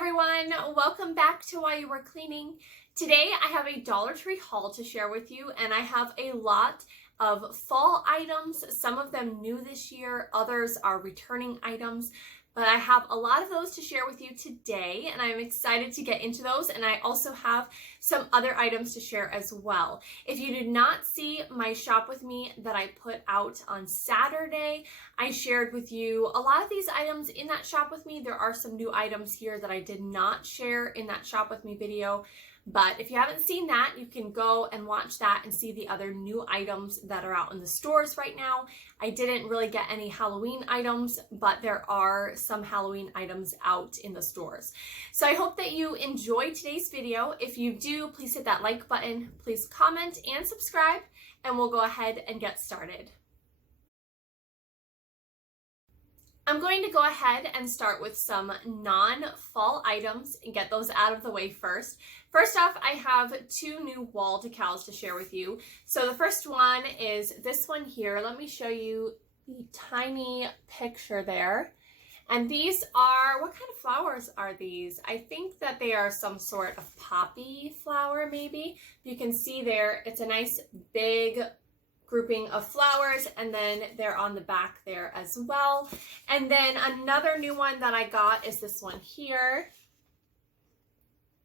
everyone, welcome back to While You Were Cleaning. Today I have a Dollar Tree haul to share with you, and I have a lot of fall items, some of them new this year, others are returning items, but I have a lot of those to share with you today, and I'm excited to get into those, and I also have some other items to share as well. If you did not see my shop with me that I put out on Saturday, I shared with you a lot of these items in that shop with me. There are some new items here that I did not share in that shop with me video. But if you haven't seen that, you can go and watch that and see the other new items that are out in the stores right now. I didn't really get any Halloween items, but there are some Halloween items out in the stores. So I hope that you enjoyed today's video. If you do, please hit that like button, please comment and subscribe, and we'll go ahead and get started. I'm going to go ahead and start with some non-fall items and get those out of the way first. First off, I have two new wall decals to share with you. So the first one is this one here. Let me show you the tiny picture there. And these are, what kind of flowers are these? I think that they are some sort of poppy flower maybe. You can see there, it's a nice big grouping of flowers, and then they're on the back there as well. And then another new one that I got is this one here.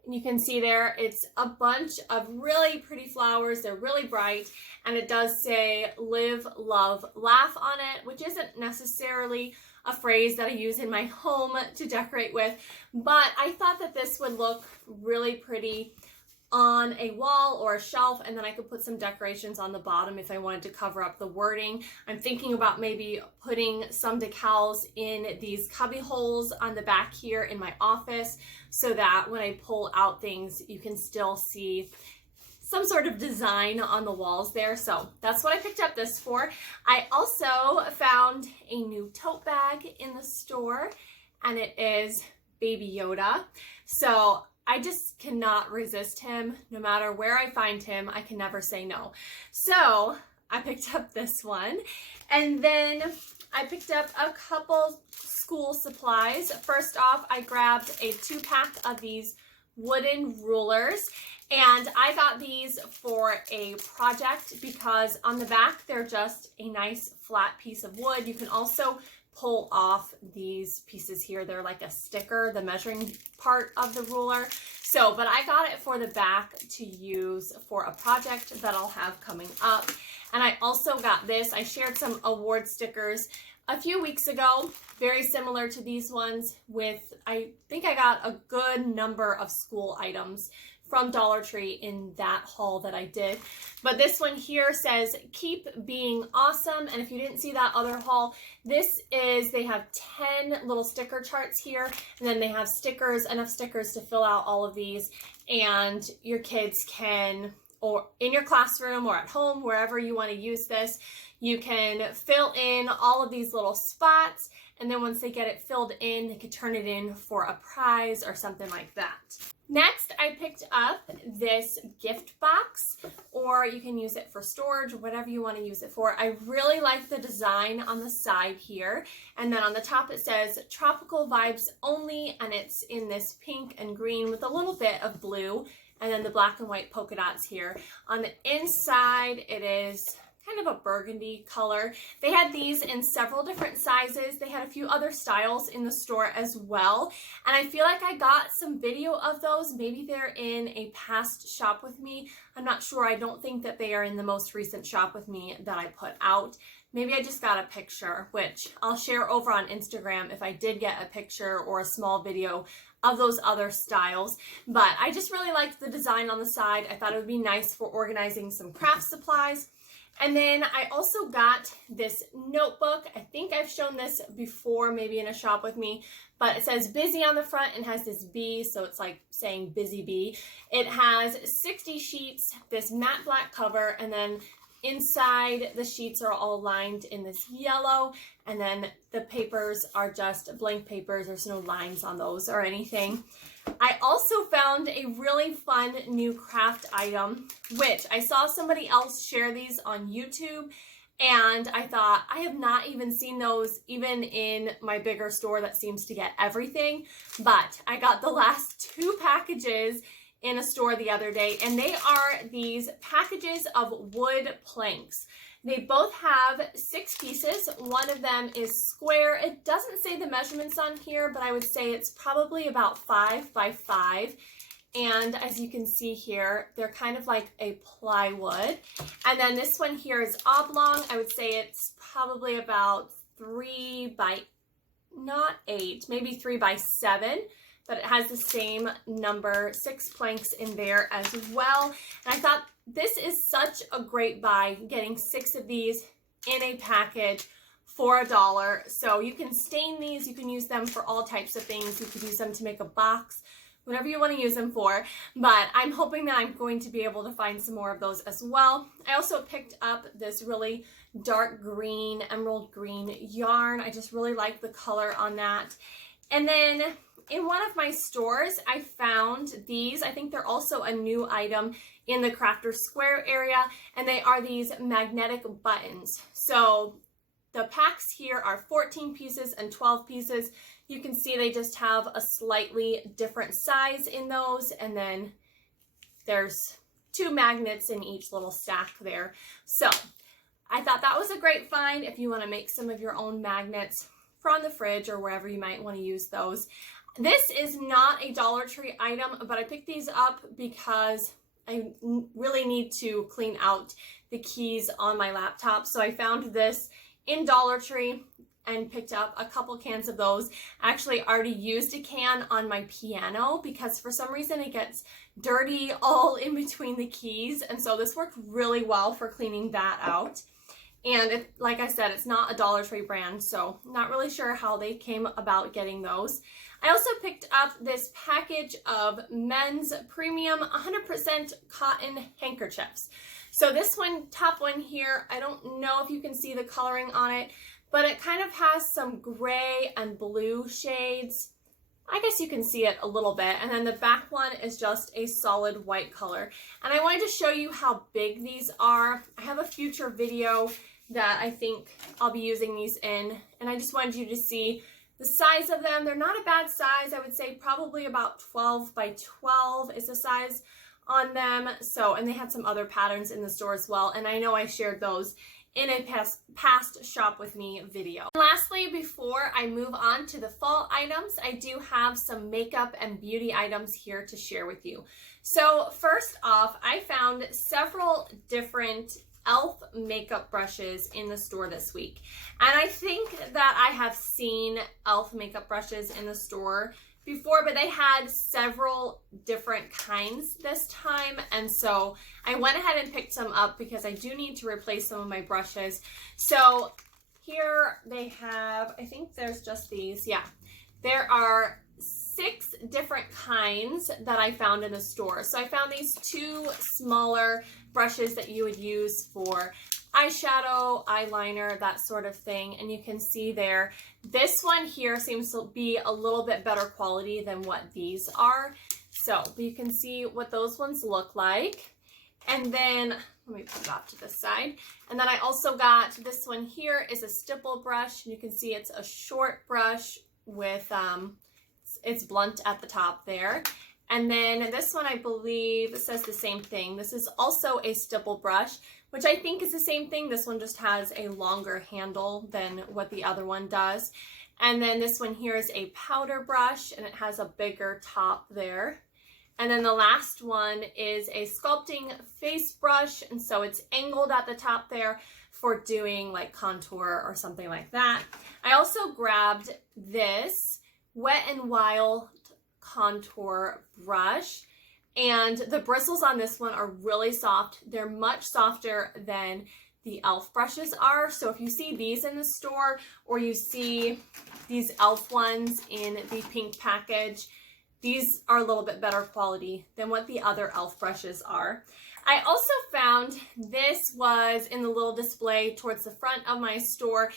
And you can see there, it's a bunch of really pretty flowers. They're really bright, and it does say live, love, laugh on it, which isn't necessarily a phrase that I use in my home to decorate with, but I thought that this would look really pretty on a wall or a shelf, and then I could put some decorations on the bottom if I wanted to cover up the wording. I'm thinking about maybe putting some decals in these cubby holes on the back here in my office so that when I pull out things, you can still see some sort of design on the walls there. So that's what I picked up this for. I also found a new tote bag in the store, and it is Baby Yoda. So I just cannot resist him. No matter where I find him, I can never say no. So I picked up this one. And then I picked up a couple school supplies. First off, I grabbed a 2-pack of these wooden rulers. And I got these for a project because on the back, they're just a nice flat piece of wood. You can also pull off these pieces here. They're like a sticker, the measuring part of the ruler. So, but I got it for the back to use for a project that I'll have coming up. And I also got this. I shared some award stickers a few weeks ago, very similar to these ones with, I think I got a good number of school items from Dollar Tree in that haul that I did. But this one here says, keep being awesome. And if you didn't see that other haul, this is, they have 10 little sticker charts here. And then they have stickers, enough stickers to fill out all of these. And your kids can, or in your classroom or at home, wherever you want to use this, you can fill in all of these little spots. And then once they get it filled in, they could turn it in for a prize or something like that. Next, I picked up this gift box, or you can use it for storage, whatever you want to use it for. I really like the design on the side here. And then on the top it says tropical vibes only, and it's in this pink and green with a little bit of blue, and then the black and white polka dots here. On the inside, it is kind of a burgundy color. They had these in several different sizes. They had a few other styles in the store as well. And I feel like I got some video of those. Maybe they're in a past shop with me. I'm not sure. I don't think that they are in the most recent shop with me that I put out. Maybe I just got a picture, which I'll share over on Instagram if I did get a picture or a small video of those other styles. But I just really liked the design on the side. I thought it would be nice for organizing some craft supplies. And then I also got this notebook. I think I've shown this before, maybe in a shop with me, but it says busy on the front and has this bee, so it's like saying busy bee. It has 60 sheets, this matte black cover, and then inside the sheets are all lined in this yellow, and then the papers are just blank papers. There's no lines on those or anything. I also found a really fun new craft item, which I saw somebody else share these on YouTube, And I thought, I have not even seen those even in my bigger store that seems to get everything. But I got the last 2 packages in a store the other day, and they are these packages of wood planks. They both have 6 pieces. One of them is square. It doesn't say the measurements on here, but I would say it's probably about 5 by 5. And as you can see here, they're kind of like a plywood. And then this one here is oblong. I would say it's probably about 3 by, not 8, maybe 3 by 7. But it has the same number, 6 planks in there as well. And I thought this is such a great buy, getting 6 of these in a package for $1. So you can stain these, you can use them for all types of things. You could use them to make a box, whatever you want to use them for. But I'm hoping that I'm going to be able to find some more of those as well. I also picked up this really dark green, emerald green yarn. I just really like the color on that. And then in one of my stores, I found these. I think they're also a new item in the Crafter Square area, and they are these magnetic buttons. So the packs here are 14 pieces and 12 pieces. You can see they just have a slightly different size in those, and then there's 2 magnets in each little stack there. So I thought that was a great find if you want to make some of your own magnets from the fridge or wherever you might want to use those. This is not a Dollar Tree item, but I picked these up because I really need to clean out the keys on my laptop. So I found this in Dollar Tree and picked up a couple cans of those. I actually already used a can on my piano because for some reason it gets dirty all in between the keys. And so this worked really well for cleaning that out. And like I said, it's not a Dollar Tree brand, so not really sure how they came about getting those. I also picked up this package of men's premium 100% cotton handkerchiefs. So this one, top one here, I don't know if you can see the coloring on it, but it kind of has some gray and blue shades. I guess you can see it a little bit. And then the back one is just a solid white color. And I wanted to show you how big these are. I have a future video that I think I'll be using these in, and I just wanted you to see the size of them. They're not a bad size. I would say probably about 12 by 12 is the size on them. So, and they had some other patterns in the store as well, and I know I shared those in a past shop with me video. And lastly, before I move on to the fall items, I do have some makeup and beauty items here to share with you. So first off, I found several different e.l.f. makeup brushes in the store this week. And I think that I have seen e.l.f. makeup brushes in the store before, but they had several different kinds this time. And so I went ahead and picked some up because I do need to replace some of my brushes. So here they have, I think there's just these. Yeah, there are 6 different kinds that I found in the store. So I found these 2 smaller brushes that you would use for eyeshadow, eyeliner, that sort of thing. And you can see there, this one here seems to be a little bit better quality than what these are. So you can see what those ones look like. And then, let me put it off to the side. And then I also got this one here is a stipple brush. You can see it's a short brush with, it's blunt at the top there. And then this one, I believe, says the same thing. This is also a stipple brush, which I think is the same thing. This one just has a longer handle than what the other one does. And then this one here is a powder brush, and it has a bigger top there. And then the last one is a sculpting face brush, and so it's angled at the top there for doing like contour or something like that. I also grabbed this Wet n Wild contour brush, and the bristles on this one are really soft. They're much softer than the e.l.f. brushes are. So if you see these in the store, or you see these e.l.f. ones in the pink package, these are a little bit better quality than what the other e.l.f. brushes are. I also found this was in the little display towards the front of my store.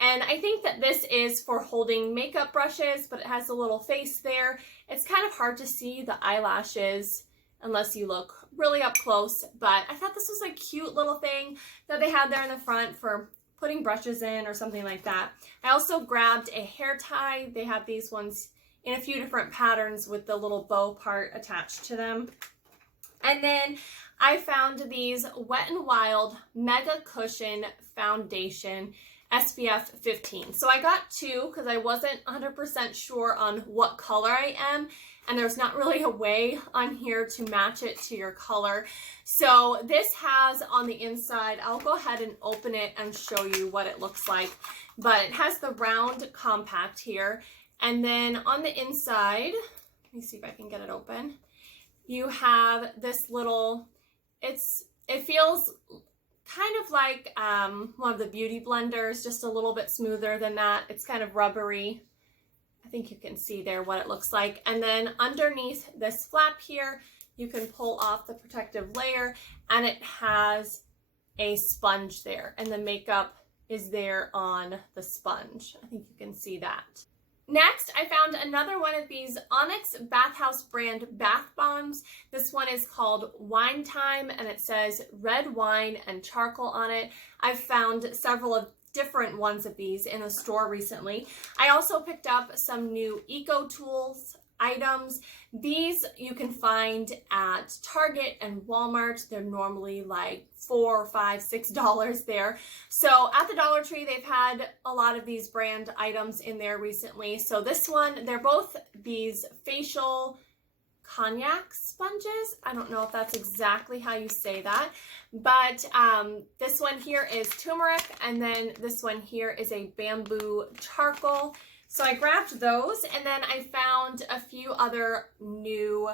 And I think that this is for holding makeup brushes, but it has a little face there. It's kind of hard to see the eyelashes unless you look really up close. But I thought this was a cute little thing that they had there in the front for putting brushes in or something like that. I also grabbed a hair tie. They have these ones in a few different patterns with the little bow part attached to them. And then I found these Wet n Wild Mega Cushion Foundation SPF 15. So I got two because I wasn't 100% sure on what color I am, and there's not really a way on here to match it to your color. So this has on the inside, I'll go ahead and open it and show you what it looks like, but it has the round compact here, and then on the inside, let me see if I can get it open, you have this little, it feels kind of like one of the beauty blenders, just a little bit smoother than that. It's kind of rubbery. I think you can see there what it looks like. And then underneath this flap here, you can pull off the protective layer, and it has a sponge there, and the makeup is there on the sponge. I think you can see that. Next, I found another one of these Onyx Bathhouse brand bath bombs. This one is called Wine Time, and it says red wine and charcoal on it. I've found several of different ones of these in the store recently. I also picked up some new Eco Tools items. These you can find at Target and Walmart. They're normally like $4, $5, $6 there. So at the Dollar Tree, they've had a lot of these brand items in there recently. So this one, they're both these facial cognac sponges. I don't know if that's exactly how you say that, but this one here is turmeric, and then this one here is a bamboo charcoal. So I grabbed those, and then I found a few other new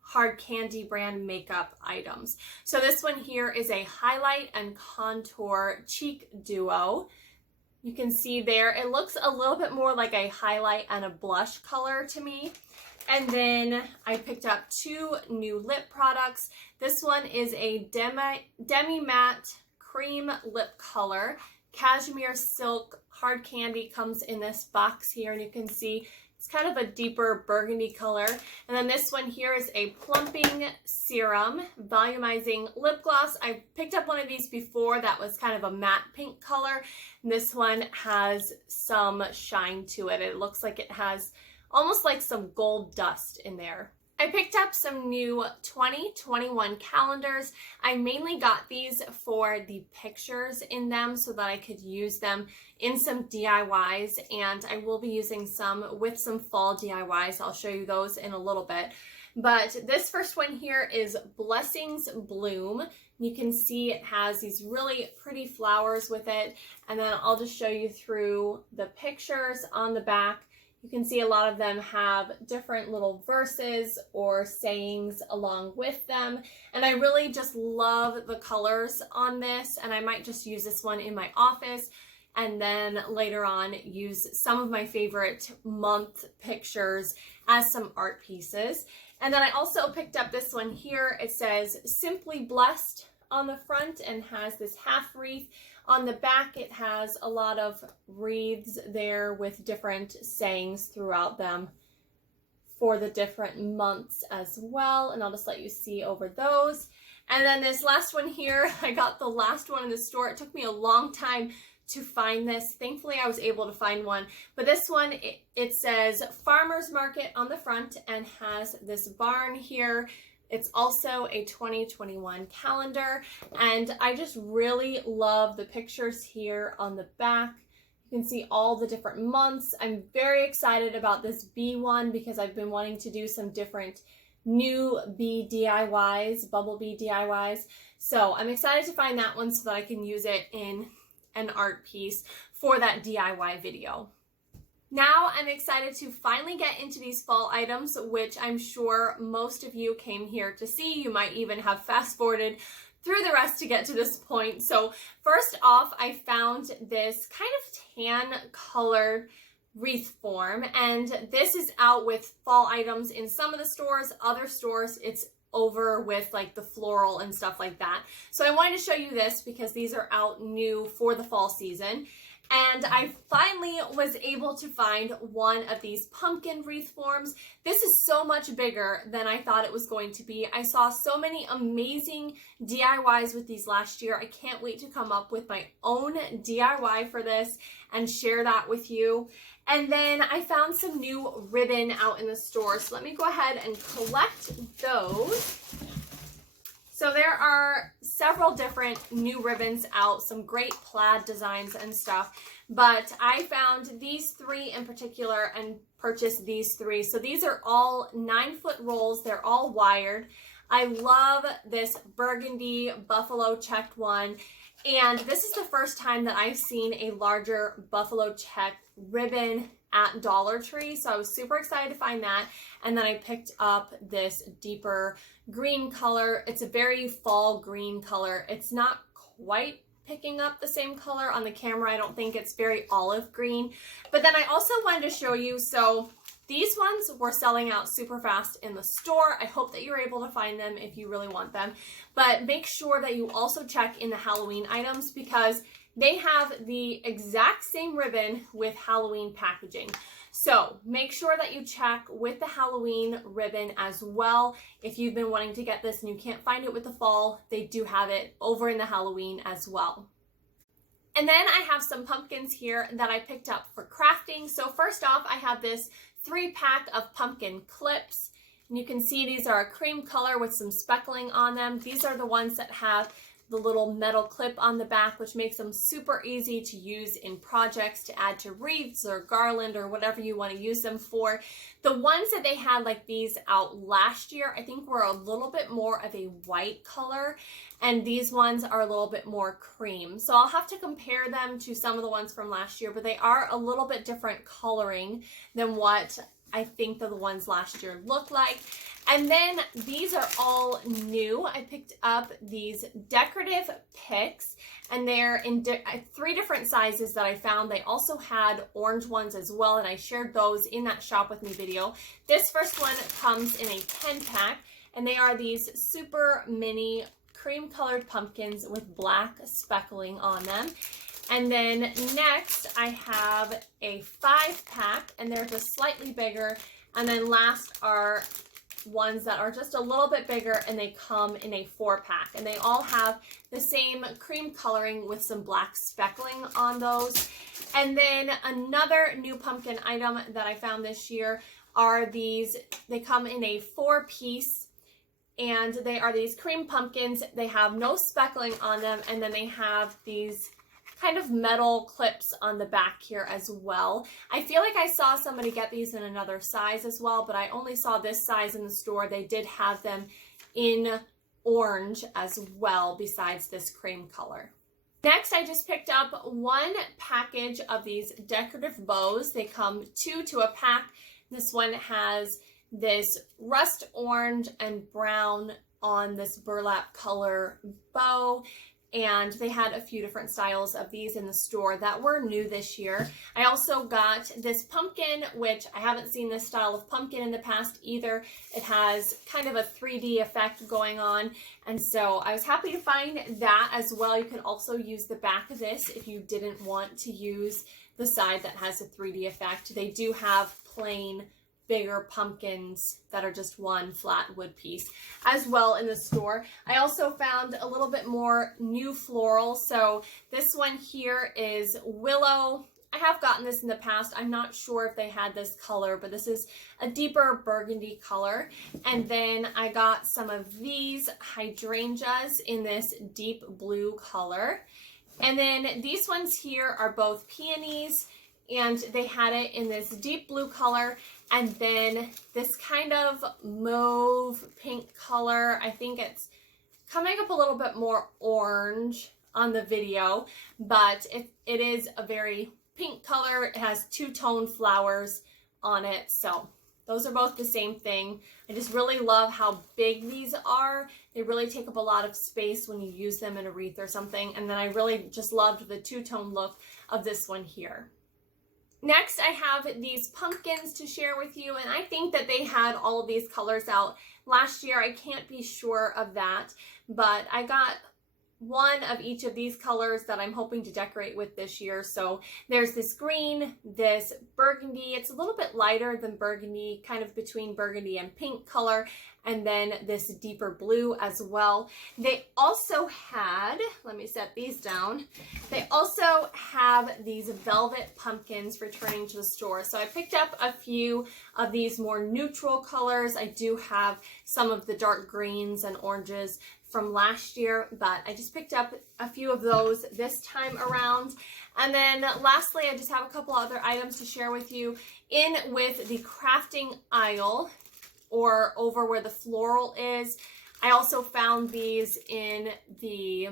Hard Candy brand makeup items. So this one here is a highlight and contour cheek duo. You can see there, it looks a little bit more like a highlight and a blush color to me. And then I picked up two new lip products. This one is a demi matte cream lip color. Cashmere Silk Hard Candy comes in this box here, and you can see it's kind of a deeper burgundy color. And then this one here is a plumping serum volumizing lip gloss. I picked up one of these before that was kind of a matte pink color. And this one has some shine to it. It looks like it has almost like some gold dust in there. I picked up some new 2021 calendars. I mainly got these for the pictures in them so that I could use them in some DIYs, and I will be using some with some fall DIYs. I'll show you those in a little bit. But this first one here is Blessings Bloom. You can see it has these really pretty flowers with it, and then I'll just show you through the pictures on the back. You can see a lot of them have different little verses or sayings along with them. And I really just love the colors on this, and I might just use this one in my office and then later on use some of my favorite month pictures as some art pieces. And then I also picked up this one here. It says Simply Blessed on the front and has this half wreath. On the back, it has a lot of wreaths there with different sayings throughout them for the different months as well. And I'll just let you see over those. And then this last one here, I got the last one in the store. It took me a long time to find this. Thankfully, I was able to find one. But this one, it says Farmer's Market on the front and has this barn here. It's also a 2021 calendar, and I just really love the pictures here on the back. You can see all the different months. I'm very excited about this bee one because I've been wanting to do some different new bee DIYs, bumblebee DIYs. So I'm excited to find that one so that I can use it in an art piece for that DIY video. Now I'm excited to finally get into these fall items, which I'm sure most of you came here to see. You might even have fast forwarded through the rest to get to this point. So first off, I found this kind of tan colored wreath form, and this is out with fall items in some of the stores. Other stores, it's over with like the floral and stuff like that. So I wanted to show you this because these are out new for the fall season. And I finally was able to find one of these pumpkin wreath forms. This is so much bigger than I thought it was going to be. I saw so many amazing DIYs with these last year. I can't wait to come up with my own DIY for this and share that with you. And then I found some new ribbon out in the store. So let me go ahead and collect those. So there are several different new ribbons out, some great plaid designs and stuff, but I found these three in particular and purchased these three. So these are all 9-foot rolls. They're all wired. I love this burgundy buffalo checked one. And this is the first time that I've seen a larger buffalo check ribbon at Dollar Tree. So I was super excited to find that. And then I picked up this deeper green color. It's a very fall green color. It's not quite picking up the same color on the camera. I don't think it's very olive green. But then I also wanted to show you, so these ones were selling out super fast in the store. I hope that you're able to find them if you really want them. But make sure that you also check in the Halloween items because they have the exact same ribbon with Halloween packaging. So make sure that you check with the Halloween ribbon as well. If you've been wanting to get this and you can't find it with the fall, they do have it over in the Halloween as well. And then I have some pumpkins here that I picked up for crafting. So first off, I have this 3-pack of pumpkin clips. And you can see these are a cream color with some speckling on them. These are the ones that have the little metal clip on the back, which makes them super easy to use in projects to add to wreaths or garland or whatever you want to use them for. The ones that they had like these out last year, I think were a little bit more of a white color, and these ones are a little bit more cream. So I'll have to compare them to some of the ones from last year, but they are a little bit different coloring than what I think that the ones last year look like. And then these are all new. I picked up these decorative picks, and they're in 3 different sizes that I found. They also had orange ones as well, and I shared those in that shop with me video. This first one comes in a 10-pack, and they are these super mini cream colored pumpkins with black speckling on them. And then next I have a 5-pack, and they're just slightly bigger. And then last are ones that are just a little bit bigger, and they come in a 4-pack, and they all have the same cream coloring with some black speckling on those. And then another new pumpkin item that I found this year are these. They come in a 4-piece, and they are these cream pumpkins. They have no speckling on them, and then they have these kind of metal clips on the back here as well. I feel like I saw somebody get these in another size as well, but I only saw this size in the store. They did have them in orange as well besides this cream color. Next, I just picked up 1 package of these decorative bows. They come 2 to a pack. This one has this rust orange and brown on this burlap color bow. And they had a few different styles of these in the store that were new this year. I also got this pumpkin, which I haven't seen this style of pumpkin in the past either. It has kind of a 3D effect going on, and so I was happy to find that as well. You can also use the back of this if you didn't want to use the side that has a 3D effect. They do have plain bigger pumpkins that are just one flat wood piece as well in the store. I also found a little bit more new floral. So this one here is willow. I have gotten this in the past. I'm not sure if they had this color, but this is a deeper burgundy color. And then I got some of these hydrangeas in this deep blue color. And then these ones here are both peonies, and they had it in this deep blue color, and then this kind of mauve pink color. I think it's coming up a little bit more orange on the video, but it is a very pink color. It has 2-tone flowers on it, so those are both the same thing. I just really love how big these are. They really take up a lot of space when you use them in a wreath or something, and then I really just loved the 2-tone look of this one here. Next, I have these pumpkins to share with you, and I think that they had all of these colors out last year. I can't be sure of that, but I got one of each of these colors that I'm hoping to decorate with this year. So there's this green, this burgundy. It's a little bit lighter than burgundy, kind of between burgundy and pink color, and then this deeper blue as well. They also had, let me set these down. They also have these velvet pumpkins returning to the store. So I picked up a few of these more neutral colors. I do have some of the dark greens and oranges from last year, but I just picked up a few of those this time around. And then lastly, I just have a couple other items to share with you. In with the crafting aisle, or over where the floral is, I also found these in the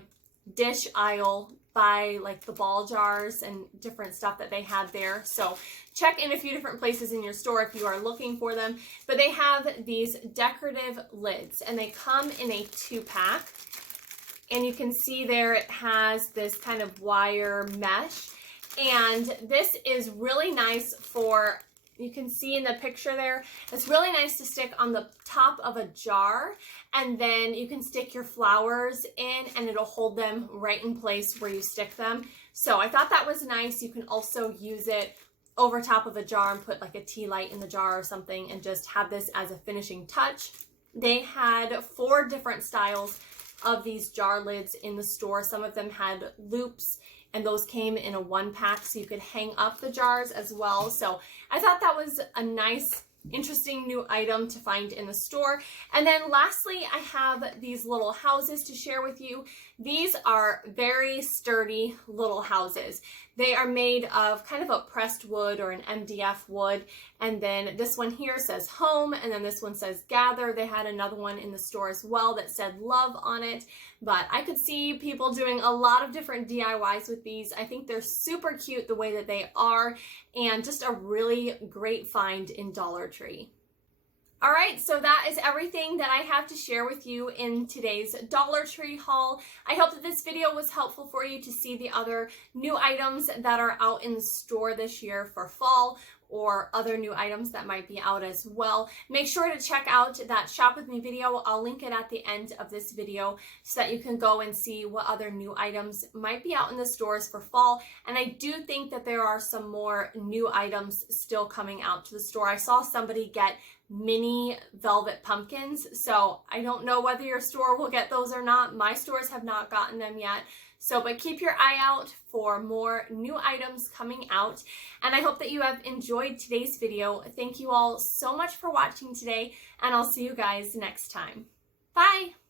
dish aisle by like the ball jars and different stuff that they had there. So check in a few different places in your store if you are looking for them. But they have these decorative lids and they come in a 2-pack. And you can see there it has this kind of wire mesh. And this is really nice for, you can see in the picture there, it's really nice to stick on the top of a jar, and then you can stick your flowers in and it'll hold them right in place where you stick them. So I thought that was nice. You can also use it over top of a jar and put like a tea light in the jar or something and just have this as a finishing touch. They had 4 different styles of these jar lids in the store. Some of them had loops, and those came in a 1-pack, so you could hang up the jars as well. So I thought that was a nice, interesting new item to find in the store. And then lastly, I have these little houses to share with you. These are very sturdy little houses. They are made of kind of a pressed wood or an MDF wood. And then this one here says home, and then this one says gather. They had another one in the store as well that said love on it. But I could see people doing a lot of different DIYs with these. I think they're super cute the way that they are, and just a really great find in Dollar Tree. All right, so that is everything that I have to share with you in today's Dollar Tree haul. I hope that this video was helpful for you to see the other new items that are out in the store this year for fall, or other new items that might be out as well. Make sure to check out that Shop With Me video. I'll link it at the end of this video so that you can go and see what other new items might be out in the stores for fall. And I do think that there are some more new items still coming out to the store. I saw somebody get mini velvet pumpkins, so I don't know whether your store will get those or not. My stores have not gotten them yet. So, but keep your eye out for more new items coming out. And I hope that you have enjoyed today's video. Thank you all so much for watching today, and I'll see you guys next time. Bye!